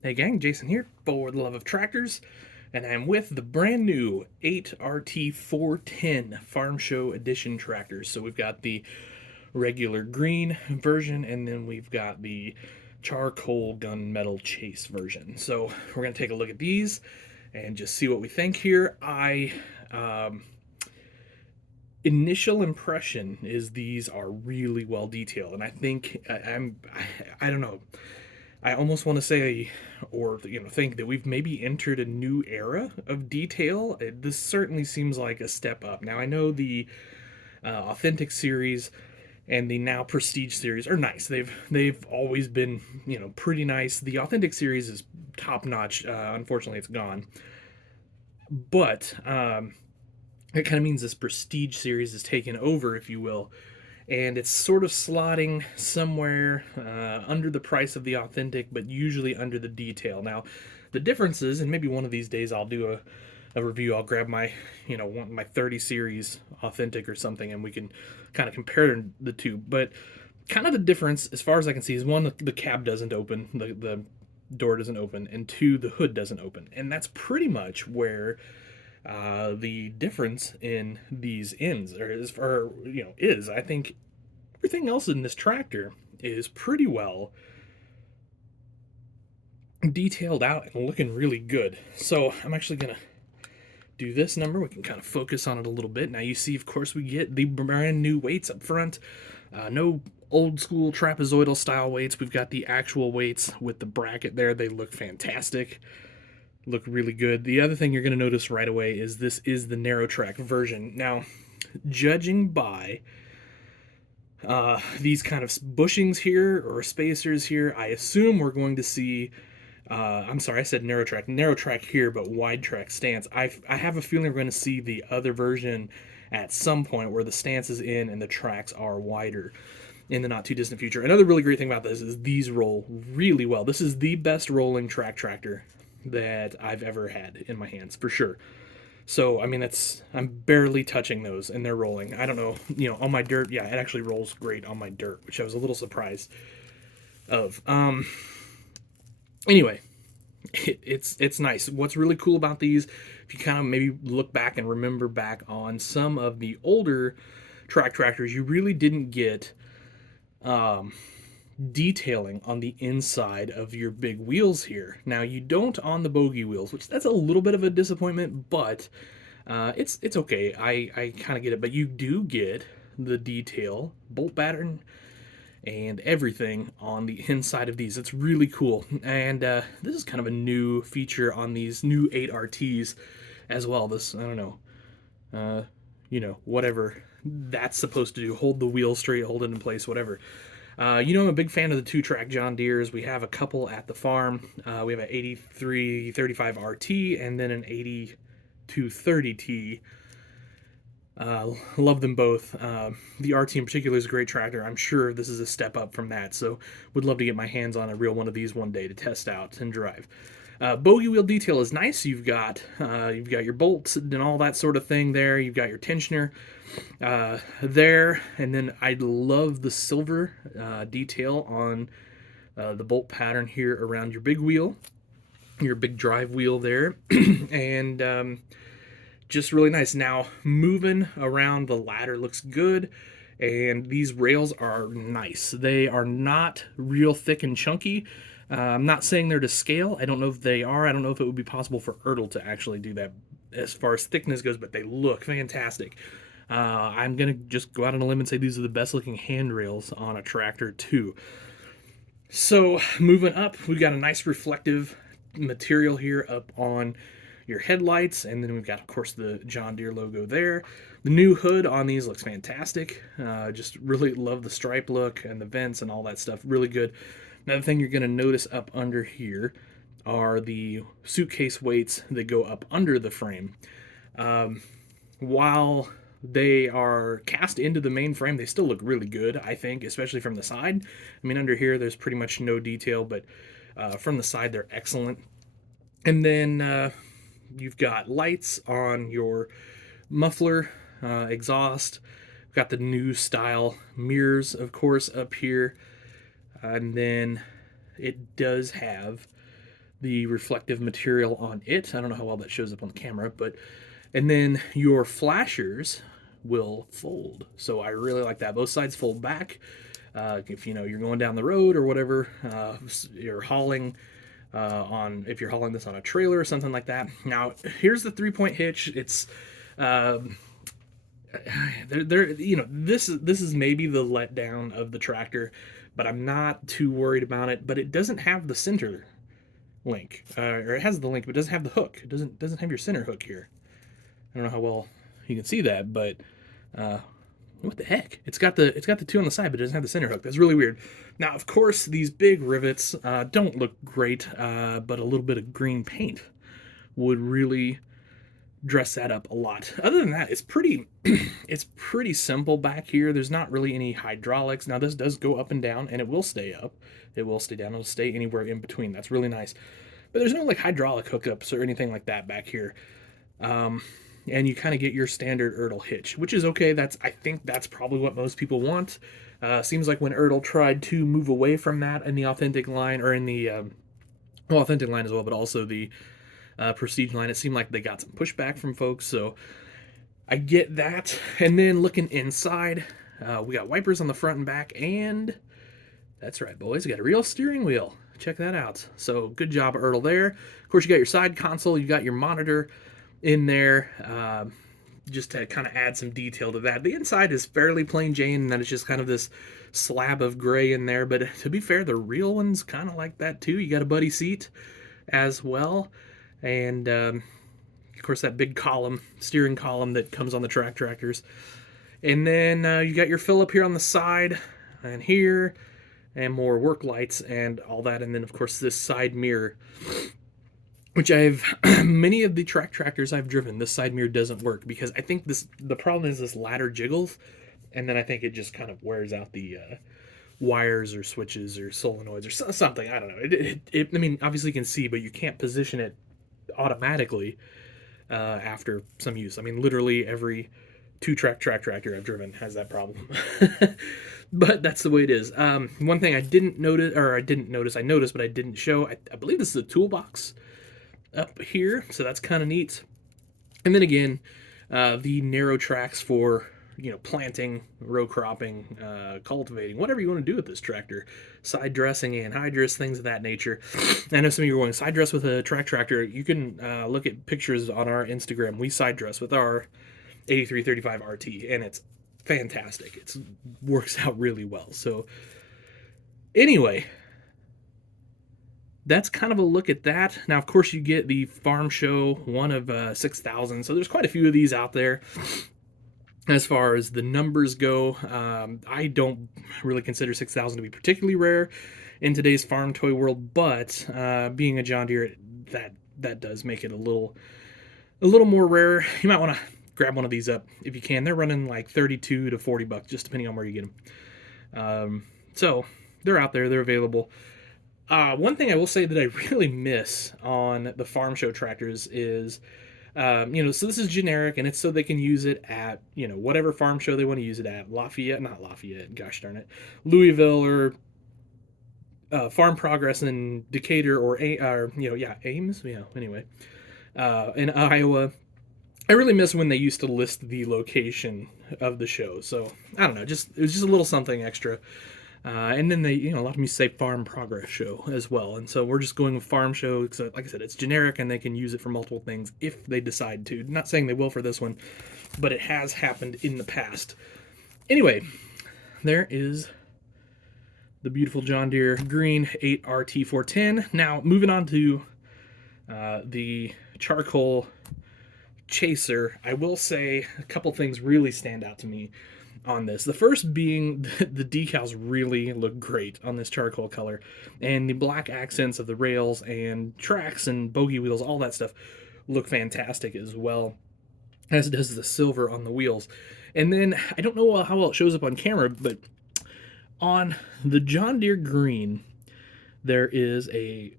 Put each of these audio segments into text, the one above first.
Hey gang, Jason here for the love of tractors, and I'm with the brand new 8rt410 Farm Show Edition tractors. So we've got the regular green version, and then we've got the charcoal gunmetal chase version. So we're gonna take a look at these and just see what we think here. Um, Initial impression is these are really well detailed, and I think I don't know. I almost want to say, or think that we've maybe entered a new era of detail. This certainly seems like a step up. Now I know the Authentic series and the now Prestige series are nice. They've always been pretty nice. The Authentic series is top notch. Unfortunately, it's gone, but it kind of means this Prestige series is taken over, if you will, and it's sort of slotting somewhere under the price of the Authentic, but usually under the detail. Now, the differences, and maybe one of these days I'll do a review. I'll grab my my 30 series Authentic or something, and we can kind of compare the two. But kind of the difference, as far as I can see, is one, the cab doesn't open, the door doesn't open, and two, the hood doesn't open, and that's pretty much where the difference in these ends is. I think everything else in this tractor is pretty well detailed out and looking really good. So I'm actually gonna do this number. We can kind of focus on it a little bit. Now you see, of course, we get the brand new weights up front. No old school trapezoidal style weights. We've got the actual weights with the bracket there. They look fantastic. Look really good. The other thing you're going to notice right away is this is the narrow track version. Now, judging by these kind of bushings here or spacers here, I assume we're going to see. I'm sorry, I said narrow track here, but wide track stance. I have a feeling we're going to see the other version at some point where the stance is in and the tracks are wider in the not too distant future. Another really great thing about this is these roll really well. This is the best rolling track tractor that I've ever had in my hands for sure. So I mean, that's I'm barely touching those, and they're rolling. I don't know, on my dirt, yeah, it actually rolls great on my dirt, which I was a little surprised of. Anyway, it's nice. What's really cool about these, if you kind of maybe look back and remember back on some of the older track tractors, you really didn't get um, detailing on the inside of your big wheels here. Now you don't on the bogey wheels, which that's a little bit of a disappointment, but it's okay. I kind of get it, but you do get the detail, bolt pattern, and everything on the inside of these. It's really cool, and this is kind of a new feature on these new 8RTs as well. This I don't know, whatever that's supposed to do. Hold the wheel straight, hold it in place, whatever. I'm a big fan of the two-track John Deeres. We have a couple at the farm. We have an 8335 RT and then an 8230T. Love them both. The RT in particular is a great tractor. I'm sure this is a step up from that, so would love to get my hands on a real one of these one day to test out and drive. Bogey wheel detail is nice. You've got your bolts and all that sort of thing there. You've got your tensioner there, and then I love the silver detail on the bolt pattern here around your big wheel, your big drive wheel there, and just really nice. Now moving around the ladder looks good, and these rails are nice. They are not real thick and chunky. I'm not saying they're to scale. I don't know if they are. I don't know if it would be possible for Ertl to actually do that as far as thickness goes, but they look fantastic. I'm gonna just go out on a limb and say these are the best looking handrails on a tractor too. So moving up, we've got a nice reflective material here up on your headlights, and then we've got, of course, the John Deere logo there. The new hood on these looks fantastic. Just really love the stripe look and the vents and all that stuff. Really good. Another thing you're going to notice up under here are the suitcase weights that go up under the frame. While they are cast into the main frame, they still look really good, I think, especially from the side. I mean, under here, there's pretty much no detail, but from the side, they're excellent. And then you've got lights on your muffler, exhaust. We've got the new style mirrors, of course, up here. And then it does have the reflective material on it. I don't know how well that shows up on the camera, but and then your flashers will fold. So I really like that. Both sides fold back. If you're going down the road or whatever, you're hauling on if you're hauling this on a trailer or something like that. Now here's the 3-point hitch. It's um, this is maybe the letdown of the tractor, but I'm not too worried about it. But it doesn't have the center link, or it has the link, but it doesn't have the hook. It doesn't have your center hook here. I don't know how well you can see that, but uh, what the heck? It's got the two on the side, but it doesn't have the center hook. That's really weird. Now, of course, these big rivets don't look great, but a little bit of green paint would really dress that up a lot. Other than that, it's pretty it's pretty simple back here. There's not really any hydraulics. Now this does go up and down, and it will stay up. It will stay down. It'll stay anywhere in between. That's really nice. But there's no like hydraulic hookups or anything like that back here. And you kind of get your standard 8rt410 hitch, which is okay. I think that's probably what most people want. Seems like when 8rt410 tried to move away from that in the authentic line, or in the authentic line as well, but also the Prestige line, it seemed like they got some pushback from folks. So I get that. And then looking inside, we got wipers on the front and back, and that's right, boys, we got a real steering wheel. Check that out. So good job, 8rt410 there. Of course, you got your side console, you got your monitor in there, just to kind of add some detail to that. The inside is fairly plain Jane, and then it's just kind of this slab of gray in there. But to be fair, the real one's kind of like that too. You got a buddy seat as well, and of course that big column, steering column that comes on the tractors. And then you got your Phillip here on the side and here, and more work lights and all that. And then of course this side mirror, which I've many of the tractors I've driven, this side mirror doesn't work, because I think the problem is this ladder jiggles, and then I think it just kind of wears out the wires or switches or solenoids or something. I don't know. I mean, obviously you can see, but you can't position it automatically after some use. I mean, literally every tractor I've driven has that problem. But that's the way it is. One thing I noticed, but I didn't show. I believe this is a toolbox up here, so that's kind of neat. And then again, the narrow tracks for planting, row cropping, cultivating, whatever you want to do with this tractor, side dressing, anhydrous, things of that nature. I know some of you are going side dress with a tractor. You can look at pictures on our Instagram. We side dress with our 8335 RT, and it's fantastic. It works out really well. So anyway, that's kind of a look at that. Now, of course, you get the Farm Show, one of 6,000. So there's quite a few of these out there. As far as the numbers go, I don't really consider 6,000 to be particularly rare in today's farm toy world, but being a John Deere, that does make it a little more rare. You might want to grab one of these up if you can. They're running like 32 to 40 bucks, just depending on where you get them. So they're out there, they're available. One thing I will say that I really miss on the Farm Show tractors is, so this is generic, and it's so they can use it at, whatever farm show they want to use it at. Not Lafayette, gosh darn it. Louisville, or Farm Progress in Decatur, or Ames, anyway. In Iowa. I really miss when they used to list the location of the show. So, I don't know, it was just a little something extra. And then they, a lot of them say Farm Progress Show as well. And so we're just going with Farm Show. So, like I said, it's generic, and they can use it for multiple things if they decide to. Not saying they will for this one, but it has happened in the past. Anyway, there is the beautiful John Deere Green 8rt410. Now, moving on to the charcoal chaser, I will say a couple things really stand out to me on this. The first being the decals really look great on this charcoal color, and the black accents of the rails and tracks and bogey wheels, all that stuff look fantastic as well, as does the silver on the wheels. And then I don't know how well it shows up on camera, but on the John Deere Green, there is a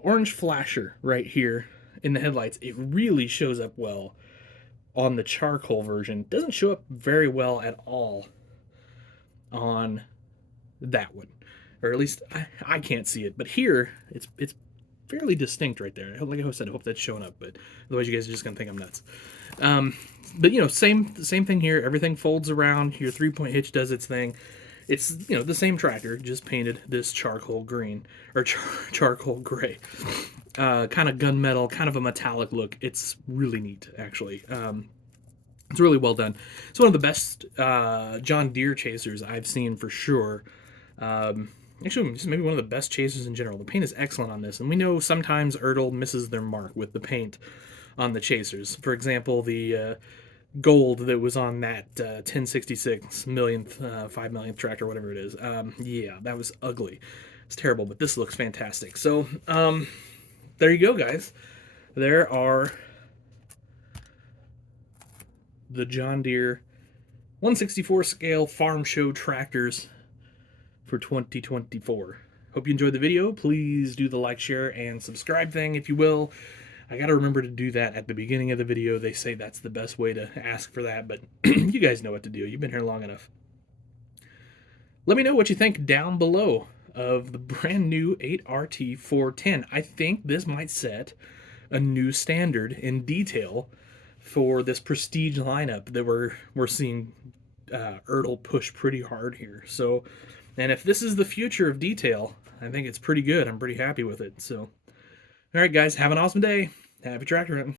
orange flasher right here in the headlights. It really shows up well on the charcoal version. It doesn't show up very well at all on that one, or at least I can't see it. But here it's fairly distinct right there. Like I said, I hope that's showing up, but otherwise you guys are just gonna think I'm nuts. Um, but same thing here. Everything folds around. Your 3-point hitch does its thing. It's the same tractor, just painted this charcoal green or charcoal gray, kind of gunmetal, kind of a metallic look. It's really neat, actually. It's really well done. It's one of the best John Deere chasers I've seen for sure. Actually, just maybe one of the best chasers in general. The paint is excellent on this, and we know sometimes 8rt410 misses their mark with the paint on the chasers. For example, the gold that was on that 1066 millionth, 5 millionth tractor, whatever it is. Yeah, that was ugly. It's terrible, but this looks fantastic. So, there you go, guys. There are the John Deere 164 scale farm show tractors for 2024. Hope you enjoyed the video. Please do the like, share, and subscribe thing if you will. I got to remember to do that at the beginning of the video. They say that's the best way to ask for that, but you guys know what to do. You've been here long enough. Let me know what you think down below of the brand new 8RT410. I think this might set a new standard in detail for this prestige lineup that we're seeing 8rt410 push pretty hard here. So, and if this is the future of detail, I think it's pretty good. I'm pretty happy with it. So, all right, guys, have an awesome day. Happy tractor hunting.